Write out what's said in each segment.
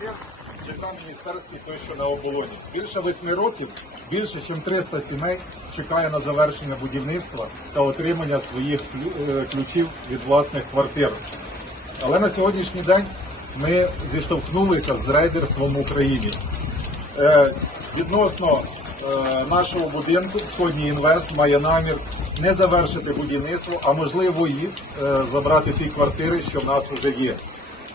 квартир ЖК міністерський той, що на оболоні. Більше восьми років, більше ніж 300 сімей чекає на завершення будівництва та отримання своїх е, ключів від власних квартир. Але на сьогоднішній день ми зіштовхнулися з рейдерством в Україні. Е, відносно е, нашого будинку Сходній інвест має намір не завершити будівництво, а можливо і забрати ті квартири, що в нас вже є.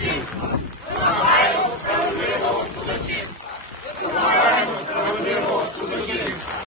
Справедливого судочинства!